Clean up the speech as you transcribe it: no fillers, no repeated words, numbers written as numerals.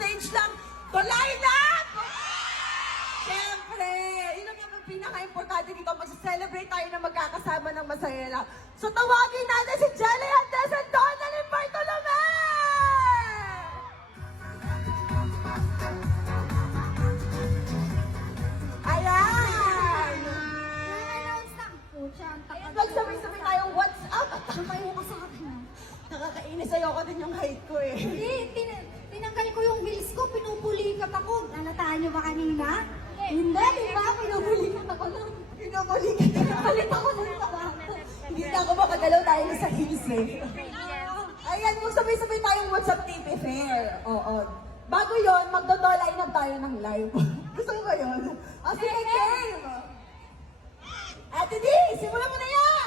stage lang. Tulay na! Siyempre, yun ang pinaka-importante dito. Mag-celebrate tayo na magkakasama ng masaya lang. So tawagin natin si Jelly Andes and Donalyn Bartolome! Ayan! Na-announce na po siya. Ayan, magsabay-sabay tayong what's up. Tumayo ka sa akin. Nakakainis, ayoko din yung height ko eh. Hindi, tinanggal ko yung heels ko, pinupulikat ako. Nalataan niyo ba kanina? Hindi, di ba? Pinupulikat ako nun. Pinabalikan ka. Palit ako ng sapato. Hindi na ako makagalaw dahil sa heels eh. Ayan, magsabay-sabay tayong what's up TV Fair. Oo. Bago yon, magdodolay na tayo ng live. Gusto mo ba yun? O sige, game! Ate D, simulan mo na yan!